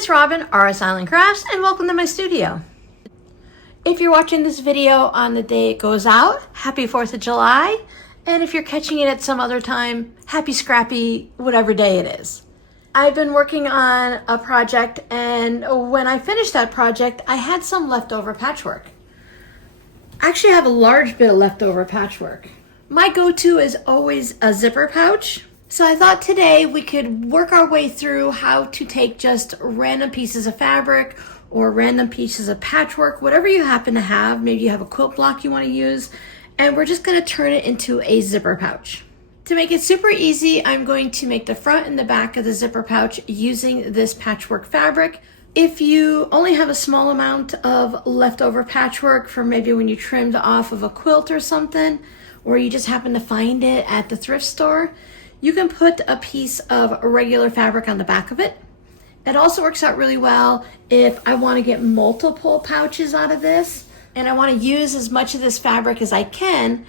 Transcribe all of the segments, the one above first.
it's Robin, RS Island Crafts, and welcome to my studio. If you're watching this video on the day it goes out, happy 4th of July. And if you're catching it at some other time, happy scrappy, whatever day it is. I've been working on a project, and when I finished that project, I had some leftover patchwork. I actually have a large bit of leftover patchwork. My go-to is always a zipper pouch. So I thought today we could work our way through how to take just random pieces of fabric or random pieces of patchwork, whatever you happen to have. Maybe you have a quilt block you want to use, and we're just going to turn it into a zipper pouch. To make it super easy, I'm going to make the front and the back of the zipper pouch using this patchwork fabric. If you only have a small amount of leftover patchwork from maybe when you trimmed off of a quilt or something, or you just happen to find it at the thrift store, you can put a piece of regular fabric on the back of it. It also works out really well if I want to get multiple pouches out of this and I want to use as much of this fabric as I can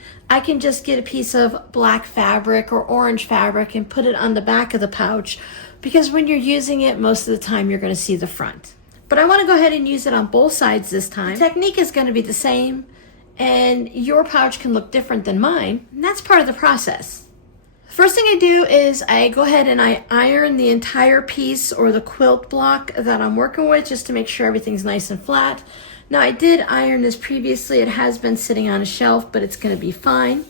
just get a piece of black fabric or orange fabric and put it on the back of the pouch, because when you're using it, most of the time you're going to see the front. But I want to go ahead and use it on both sides this time. The technique is going to be the same, and your pouch can look different than mine, and that's part of the process. First thing I do is I go ahead and I iron the entire piece or the quilt block that I'm working with, just to make sure everything's nice and flat. Now, I did iron this previously. It has been sitting on a shelf, but it's going to be fine.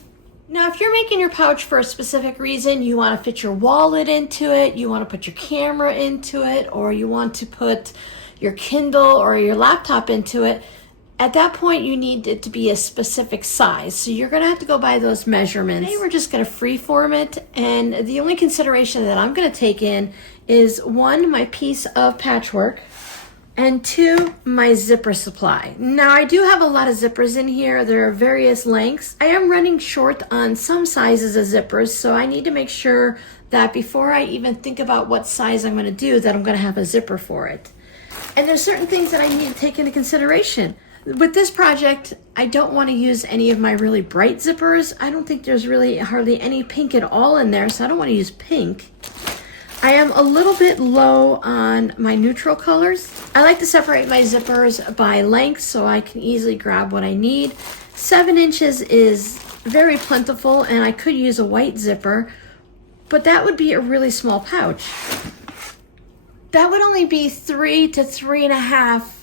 Now, if you're making your pouch for a specific reason, you want to fit your wallet into it, you want to put your camera into it, or you want to put your Kindle or your laptop into it, at that point, you need it to be a specific size. So you're going to have to go by those measurements. Today, we're just going to freeform it. And the only consideration that I'm going to take in is 1, my piece of patchwork, and 2, my zipper supply. Now, I do have a lot of zippers in here. There are various lengths. I am running short on some sizes of zippers, so I need to make sure that before I even think about what size I'm going to do, that I'm going to have a zipper for it. And there's certain things that I need to take into consideration. With this project, I don't want to use any of my really bright zippers. I don't think there's really hardly any pink at all in there, so I don't want to use pink. I am a little bit low on my neutral colors. I like to separate my zippers by length so I can easily grab what I need. 7 inches is very plentiful, and I could use a white zipper, but that would be a really small pouch. That would only be 3 to 3.5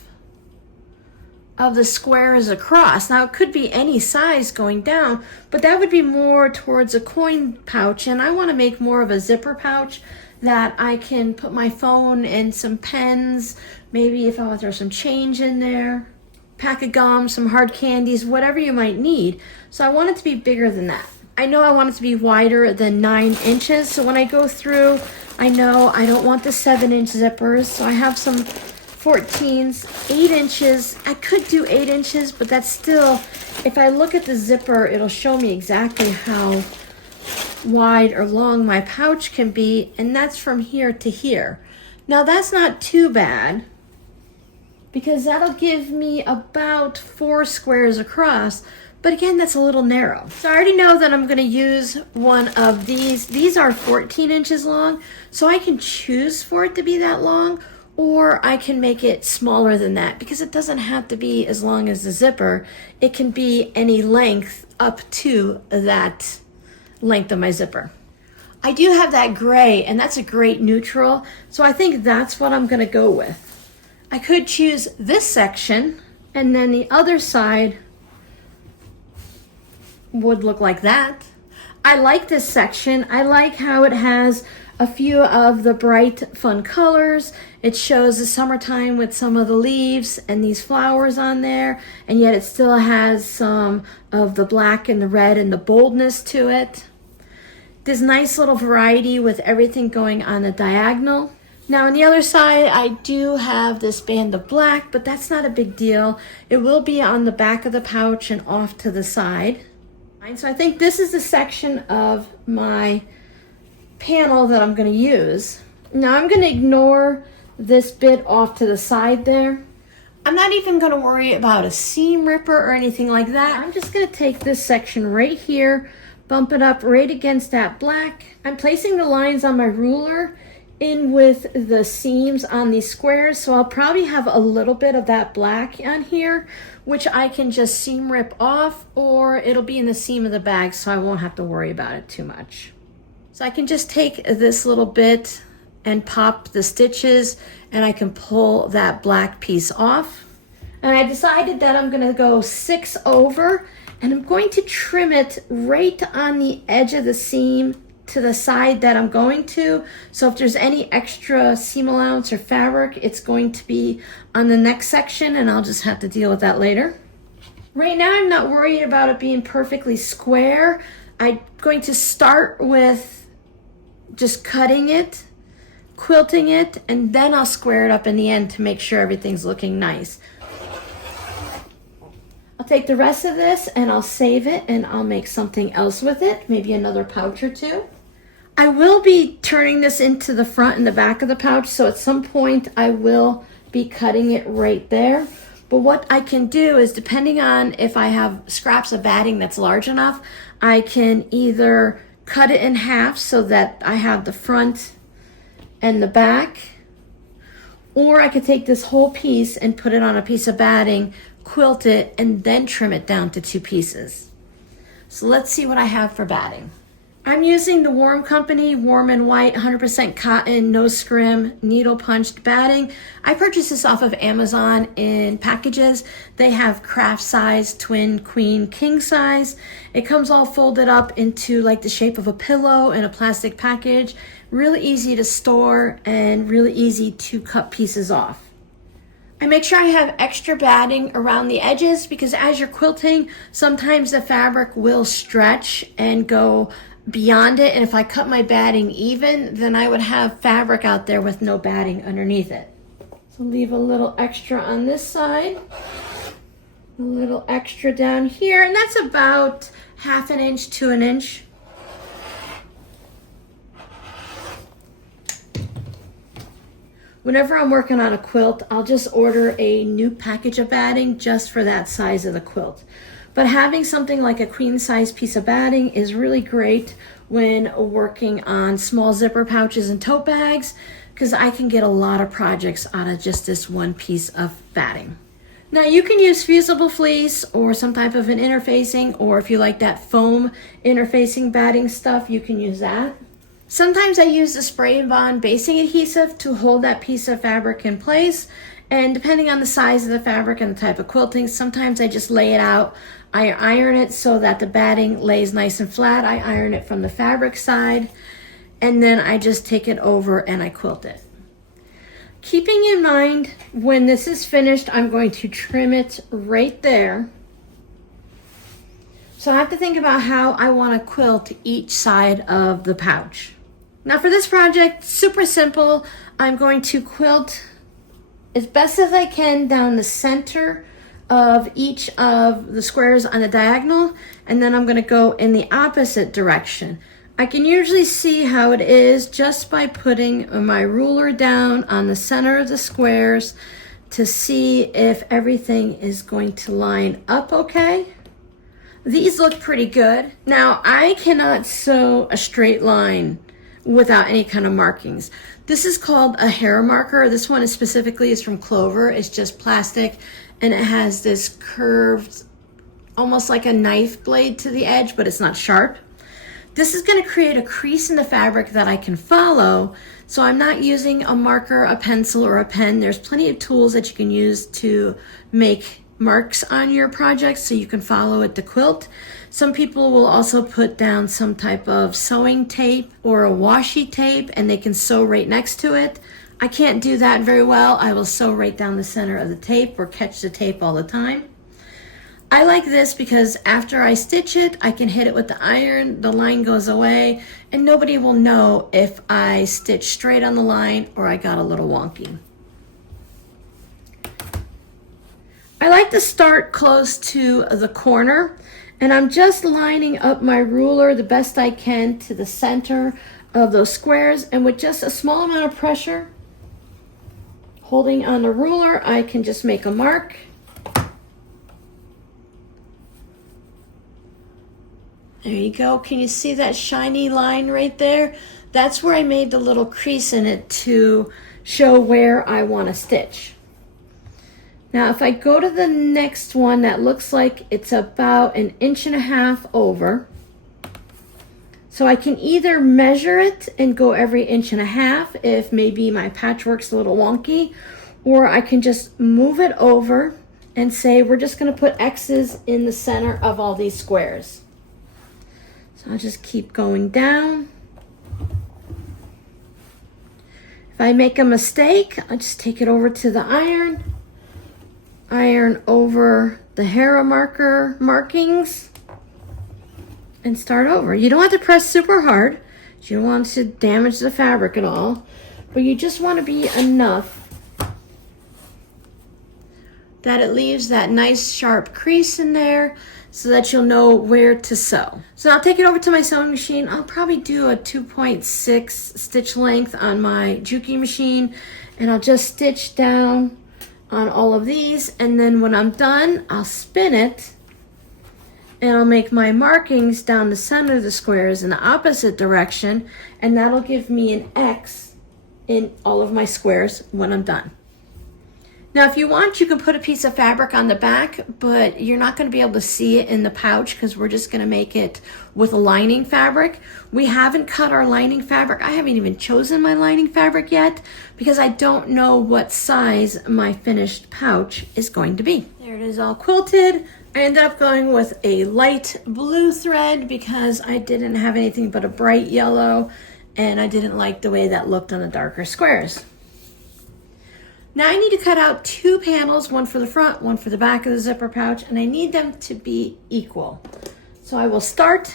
of the squares across. Now, it could be any size going down, but that would be more towards a coin pouch, and I want to make more of a zipper pouch that I can put my phone and some pens, maybe if I want to throw some change in there, pack of gum, some hard candies, whatever you might need. So I want it to be bigger than that. I know I want it to be wider than 9 inches, so when I go through, I know I don't want the 7-inch zippers, so I have some 14s, 8 inches. I could do 8 inches, but that's still, if I look at the zipper, it'll show me exactly how wide or long my pouch can be, and that's from here to here. Now, that's not too bad, because that'll give me about 4 squares across, but again, that's a little narrow. So I already know that I'm going to use one of these. These are 14 inches long, so I can choose for it to be that long, or I can make it smaller than that, because it doesn't have to be as long as the zipper. It can be any length up to that length of my zipper. I do have that gray, and that's a great neutral, so I think that's what I'm going to go with. I could choose this section, and then the other side would look like that. I like this section. I like how it has a few of the bright, fun colors. It shows the summertime with some of the leaves and these flowers on there, and yet it still has some of the black and the red and the boldness to it. This nice little variety with everything going on the diagonal. Now on the other side, I do have this band of black, but that's not a big deal. It will be on the back of the pouch and off to the side. So I think this is the section of my panel that I'm going to use. Now I'm going to ignore this bit off to the side there. I'm not even going to worry about a seam ripper or anything like that. I'm just going to take this section right here, bump it up right against that black. I'm placing the lines on my ruler in with the seams on these squares. So I'll probably have a little bit of that black on here, which I can just seam rip off, or it'll be in the seam of the bag, so I won't have to worry about it too much. So I can just take this little bit and pop the stitches, and I can pull that black piece off. And I decided that I'm gonna go 6 over, and I'm going to trim it right on the edge of the seam to the side that I'm going to. So if there's any extra seam allowance or fabric, it's going to be on the next section, and I'll just have to deal with that later. Right now, I'm not worried about it being perfectly square. I'm going to start with just cutting it, quilting it, and then I'll square it up in the end to make sure everything's looking nice. I'll take the rest of this and I'll save it, and I'll make something else with it, maybe another pouch or two. I will be turning this into the front and the back of the pouch, so at some point I will be cutting it right there. But what I can do is, depending on if I have scraps of batting that's large enough, I can either cut it in half so that I have the front and the back, or I could take this whole piece and put it on a piece of batting, quilt it, and then trim it down to 2 pieces. So let's see what I have for batting. I'm using the Warm Company Warm and White 100% cotton, no scrim, needle punched batting. I purchased this off of Amazon in packages. They have craft size, twin, queen, king size. It comes all folded up into like the shape of a pillow in a plastic package. Really easy to store and really easy to cut pieces off. I make sure I have extra batting around the edges, because as you're quilting, sometimes the fabric will stretch and go beyond it, and if I cut my batting even, then I would have fabric out there with no batting underneath it. So leave a little extra on this side, a little extra down here, and that's about 1/2 inch to 1 inch. Whenever I'm working on a quilt, I'll just order a new package of batting just for that size of the quilt. But having something like a queen size piece of batting is really great when working on small zipper pouches and tote bags, because I can get a lot of projects out of just this one piece of batting. Now you can use fusible fleece or some type of an interfacing, or if you like that foam interfacing batting stuff, you can use that. Sometimes I use the spray and bond basing adhesive to hold that piece of fabric in place. And depending on the size of the fabric and the type of quilting, sometimes I just lay it out. I iron it so that the batting lays nice and flat. I iron it from the fabric side, and then I just take it over and I quilt it. Keeping in mind, when this is finished, I'm going to trim it right there. So I have to think about how I want to quilt each side of the pouch. Now for this project, super simple. I'm going to quilt as best as I can down the center of each of the squares on the diagonal, and then I'm going to go in the opposite direction. I can usually see how it is just by putting my ruler down on the center of the squares to see if everything is going to line up okay. These look pretty good. Now I cannot sew a straight line without any kind of markings. This is called a hair marker. This one is specifically is from Clover. It's just plastic, and it has this curved, almost like a knife blade to the edge, but it's not sharp. This is going to create a crease in the fabric that I can follow, so I'm not using a marker, a pencil, or a pen. There's plenty of tools that you can use to make marks on your project so you can follow it to quilt. Some people will also put down some type of sewing tape or a washi tape, and they can sew right next to it. I can't do that very well. I will sew right down the center of the tape or catch the tape all the time. I like this because after I stitch it, I can hit it with the iron, the line goes away, and nobody will know if I stitched straight on the line or I got a little wonky. I like to start close to the corner, and I'm just lining up my ruler the best I can to the center of those squares, and with just a small amount of pressure, holding on the ruler, I can just make a mark. There you go. Can you see that shiny line right there? That's where I made the little crease in it to show where I want to stitch. Now if I go to the next one that looks like it's about 1.5 inches over, so I can either measure it and go every 1.5 inches if maybe my patchwork's a little wonky, or I can just move it over and say we're just going to put X's in the center of all these squares. So I'll just keep going down. If I make a mistake, I'll just take it over to the iron over the Hera markings, and start over. You don't have to press super hard. You don't want to damage the fabric at all, but you just want to be enough that it leaves that nice sharp crease in there so that you'll know where to sew. So I'll take it over to my sewing machine. I'll probably do a 2.6 stitch length on my Juki machine, and I'll just stitch down on all of these, and then when I'm done, I'll spin it and I'll make my markings down the center of the squares in the opposite direction, and that'll give me an X in all of my squares when I'm done. Now if you want, you can put a piece of fabric on the back, but you're not going to be able to see it in the pouch because we're just going to make it with a lining fabric. We haven't cut our lining fabric. I haven't even chosen my lining fabric yet because I don't know what size my finished pouch is going to be. There it is, all quilted. I ended up going with a light blue thread because I didn't have anything but a bright yellow, and I didn't like the way that looked on the darker squares. Now I need to cut out 2 panels, one for the front, one for the back of the zipper pouch, and I need them to be equal. So I will start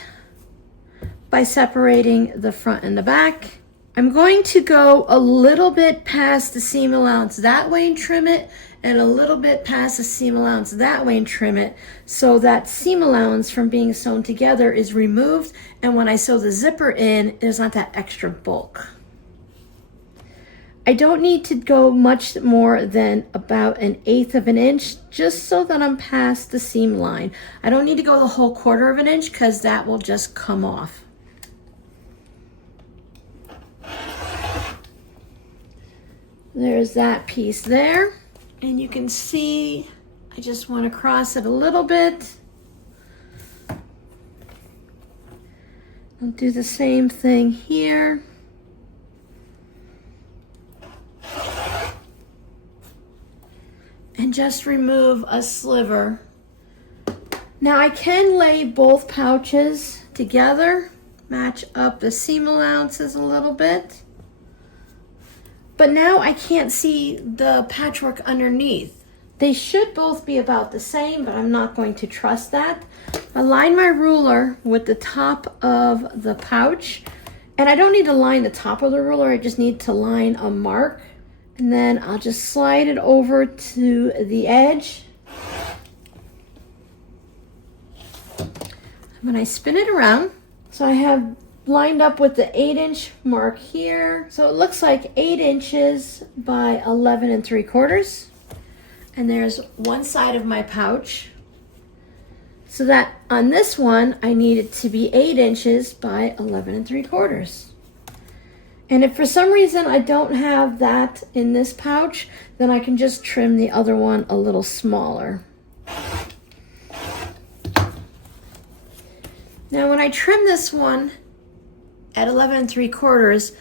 by separating the front and the back. I'm going to go a little bit past the seam allowance that way and trim it, and a little bit past the seam allowance that way and trim it, so that seam allowance from being sewn together is removed, and when I sew the zipper in, there's not that extra bulk. I don't need to go much more than about 1/8 of an inch, just so that I'm past the seam line. I don't need to go the whole 1/4 of an inch because that will just come off. There's that piece there. And you can see, I just want to cross it a little bit. I'll do the same thing here. And just remove a sliver. Now I can lay both pouches together, match up the seam allowances a little bit. But now I can't see the patchwork underneath. They should both be about the same, but I'm not going to trust that. I line my ruler with the top of the pouch, and I don't need to line the top of the ruler, I just need to line a mark. And then I'll just slide it over to the edge. When I spin it around, so I have lined up with the 8-inch mark here. So it looks like 8 inches by 11 3/4. And there's one side of my pouch. So that on this one, I need it to be 8 inches by 11 3/4. And if for some reason I don't have that in this pouch, then I can just trim the other one a little smaller. Now when I trim this one at 11 3/4,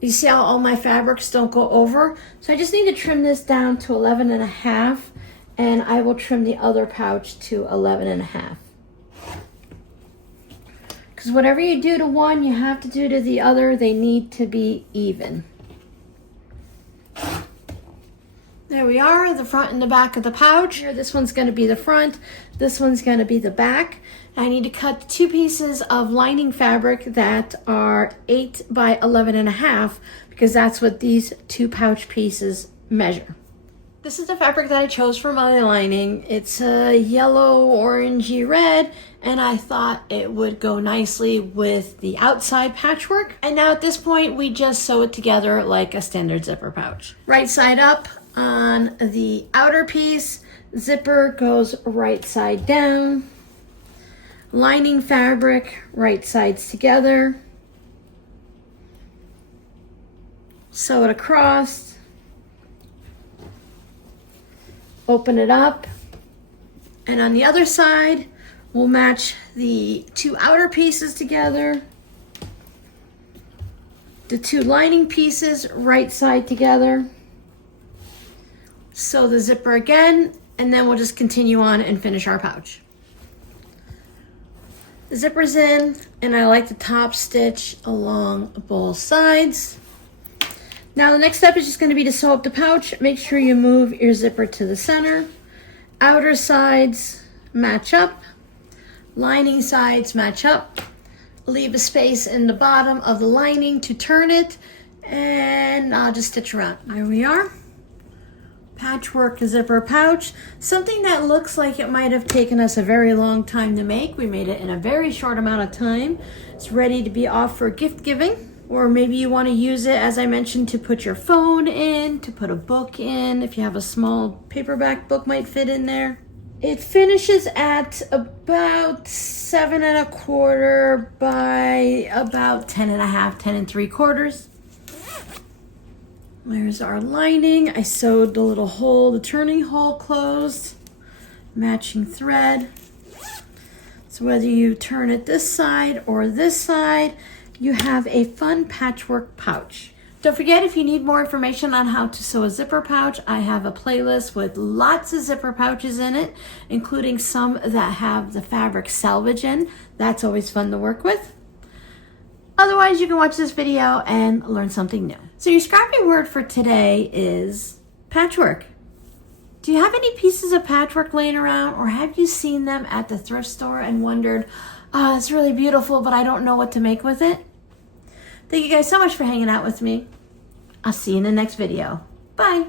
you see how all my fabrics don't go over? So I just need to trim this down to 11 1/2, and I will trim the other pouch to 11 1/2. Because whatever you do to one, you have to do to the other. They need to be even. There we are, the front and the back of the pouch. Here, this one's going to be the front, this one's going to be the back. I need to cut 2 pieces of lining fabric that are 8 by 11 1/2, because that's what these 2 pouch pieces measure. This is the fabric that I chose for my lining. It's a yellow, orangey red, and I thought it would go nicely with the outside patchwork. And now at this point, we just sew it together like a standard zipper pouch. Right side up on the outer piece, zipper goes right side down. Lining fabric, right sides together. sew it across, open it up, and on the other side, we'll match the two outer pieces together, the two lining pieces right side together, sew the zipper again, and then we'll just continue on and finish our pouch. The zipper's in, and I like to top stitch along both sides. Now the next step is just going to be to sew up the pouch. Make sure you move your zipper to the center. Outer sides match up. Lining sides match up. Leave a space in the bottom of the lining to turn it, and I'll just stitch around. There we are. Patchwork zipper pouch. Something that looks like it might have taken us a very long time to make. We made it in a very short amount of time. It's ready to be off for gift giving. Or maybe you want to use it, as I mentioned, to put your phone in, to put a book in. If you have a small paperback book, might fit in there. It finishes at about 7 1/4 by about 10 1/2, 10 3/4. There's our lining. I sewed the little hole, the turning hole closed, matching thread. So whether you turn it this side or this side, you have a fun patchwork pouch. Don't forget, if you need more information on how to sew a zipper pouch, I have a playlist with lots of zipper pouches in it, including some that have the fabric selvage in. That's always fun to work with. Otherwise, you can watch this video and learn something new. So your scrappy word for today is patchwork. Do you have any pieces of patchwork laying around, or have you seen them at the thrift store and wondered, oh, it's really beautiful, but I don't know what to make with it? Thank you guys so much for hanging out with me. I'll see you in the next video. Bye.